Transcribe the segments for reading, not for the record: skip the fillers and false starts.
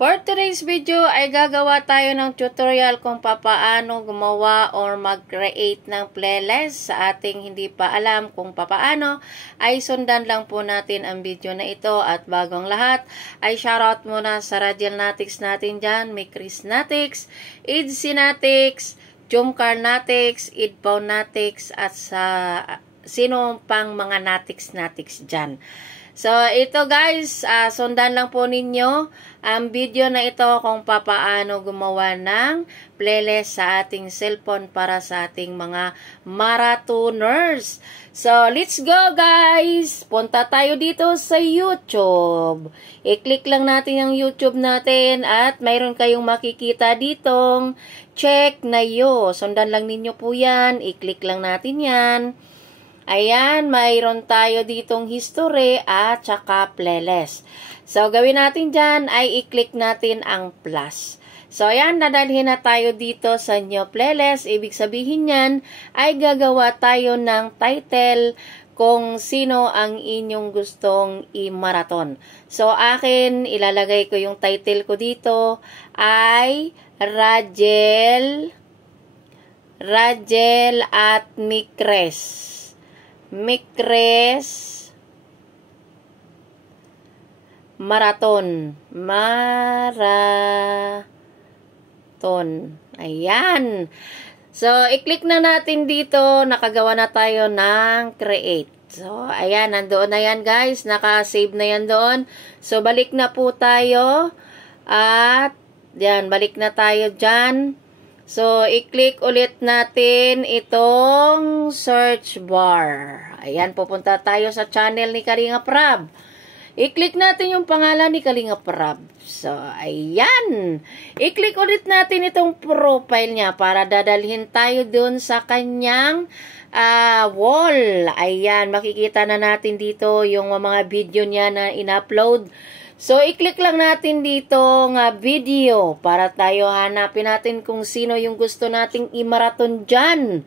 For today's video ay gagawa tayo ng tutorial kung papaano gumawa or mag-create ng playlist. Sa ating hindi pa alam kung papaano, ay sundan lang po natin ang video na ito. At bagong lahat, ay shoutout muna sa Radialnatics natin dyan. May Chris Natics, Idsinatics, Jumcarnatics, Idpawnatics, at sa sino pang mga Natics dyan. So, ito guys, sundan lang po ninyo ang video na ito kung papaano gumawa ng playlist sa ating cellphone para sa ating mga marathoners. So, let's go guys! Punta tayo dito sa YouTube. I-click lang natin ang YouTube natin at mayroon kayong makikita ditong check na yo. Sundan lang ninyo po yan. I-click lang natin yan. Ayan, mayroon tayo ditong history at saka playlist. So, gawin natin dyan ay i-click natin ang plus. So, ayan, nadalhin na tayo dito sa new playlist. Ibig sabihin yan ay gagawa tayo ng title kung sino ang inyong gustong i-marathon. So, akin, ilalagay ko yung title ko dito ay Radiel at Mikres Marathon. Ayan. So, i-click na natin dito. Nakagawa na tayo ng create. So, ayan. Nandoon na yan guys. Naka-save na yan doon. So, balik na po tayo. At, yan. Balik na tayo dyan. So, i-click ulit natin itong search bar. Ayan, pupunta tayo sa channel ni Kalinga Prab. I-click natin yung pangalan ni Kalinga Prab. So, ayan. I-click ulit natin itong profile niya para dadalhin tayo dun sa kanyang wall. Ayan, makikita na natin dito yung mga video niya na in-upload. So, i-click lang natin dito nga video para tayo hanapin natin kung sino yung gusto nating i-marathon dyan.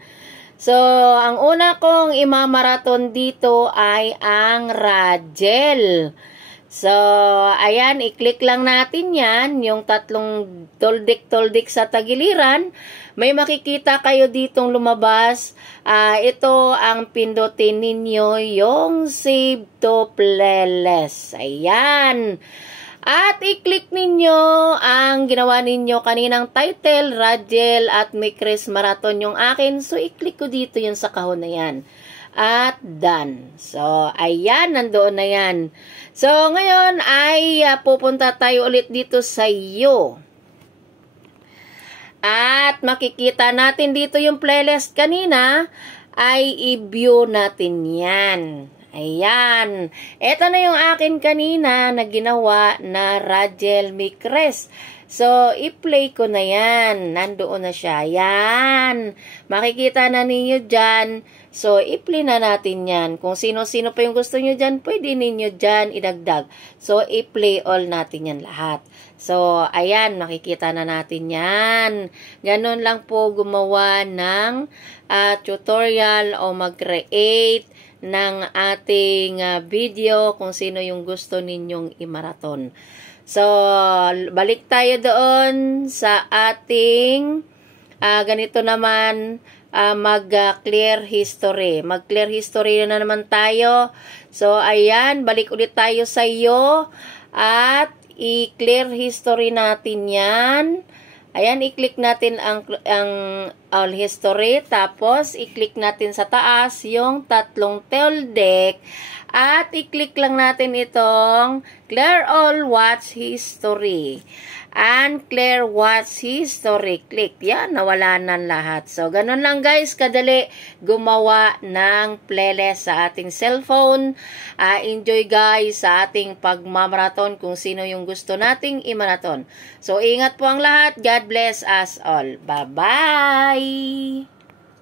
So, ang una kong imamarathon dito ay ang Radiel. So, ayan, i-click lang natin yan, yung tatlong toldik sa tagiliran. May makikita kayo ditong lumabas. Ito ang pindutin ninyo, yung save to playlist. Ayan. At i-click ninyo ang ginawa ninyo kaninang title, Radiel at Mikres Marathon yung akin. So, i-click ko dito yung sa kahon na yan. At done. So, ayan, nandoon na yan. So, ngayon ay pupunta tayo ulit dito sa iyo. At makikita natin dito yung playlist kanina ay i-view natin yan. Ayan. Ito na yung akin kanina na ginawa na Radiel Mikres. So, i-play ko na yan. Nandoon na siya. Yan. Makikita na ninyo dyan. So, i-play na natin yan. Kung sino-sino pa yung gusto nyo dyan, pwede ninyo dyan idagdag. So, i-play all natin yan lahat. So, ayan. Makikita na natin yan. Ganon lang po gumawa ng tutorial o mag-create ng ating video kung sino yung gusto ninyong i-marathon. So, balik tayo doon sa ating ganito naman mag-clear history. Mag-clear history na naman tayo. So, ayan, balik ulit tayo sa iyo at i-clear history natin yan. Ayan, i-click natin ang all history. Tapos, i-click natin sa taas yung tatlong toldek. At i-click lang natin itong clear all watch history. And clear watch history. Click. Yan, nawala na lahat. So, ganun lang guys, kadali gumawa ng playlist sa ating cellphone. Enjoy guys sa ating pagmamarathon kung sino yung gusto nating i-marathon. So, ingat po ang lahat. God bless us all. Bye-bye!